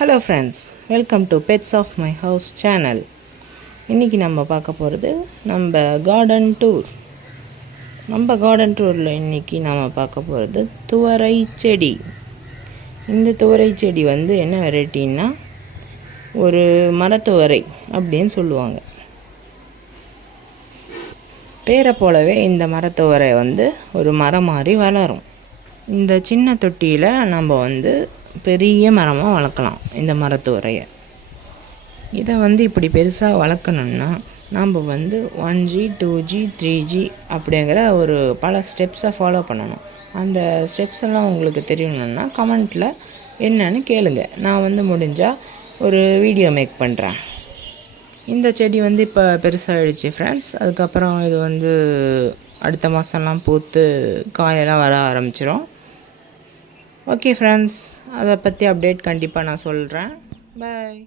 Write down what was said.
Hello friends welcome to pets of my house channel இன்றைக்கி நம்ம பார்க்க போகிறது நம்ம கார்டன் டூர் நம்ம கார்டன் டூரில் இன்றைக்கி நம்ம பார்க்க போகிறது துவரை செடி. இந்த துவரை செடி வந்து என்ன வெரைட்டின்னா ஒரு மரத்துவரை அப்படின்னு சொல்லுவாங்க. பேரை போலவே இந்த மரத்துவரை வந்து ஒரு மரம் மாதிரி வளரும். இந்த சின்ன தொட்டியில் நம்ம வந்து பெரிய மரமாக வளர்க்கலாம் இந்த மரத்துவரையை. இதை வந்து இப்படி பெருசாக வளர்க்கணுன்னா நாம் வந்து one G two G three G அப்படிங்கிற ஒரு பல ஸ்டெப்ஸை ஃபாலோ பண்ணணும். அந்த ஸ்டெப்ஸ் எல்லாம் உங்களுக்கு தெரியணுன்னா கமெண்ட்டில் என்னன்னு கேளுங்க. நான் வந்து முடிஞ்சால் ஒரு வீடியோ மேக் பண்ணுறேன் இந்த செடி வந்து இப்போ பெருசாகிடுச்சு ஃப்ரெண்ட்ஸ் அதுக்கப்புறம் இது வந்து அடுத்த மாதம்லாம் பூத்து காயெல்லாம் வர ஆரம்பிச்சிடும் ஓகே ஃப்ரெண்ட்ஸ் அதை பற்றி அப்டேட் கண்டிப்பாக நான் சொல்கிறேன் பாய்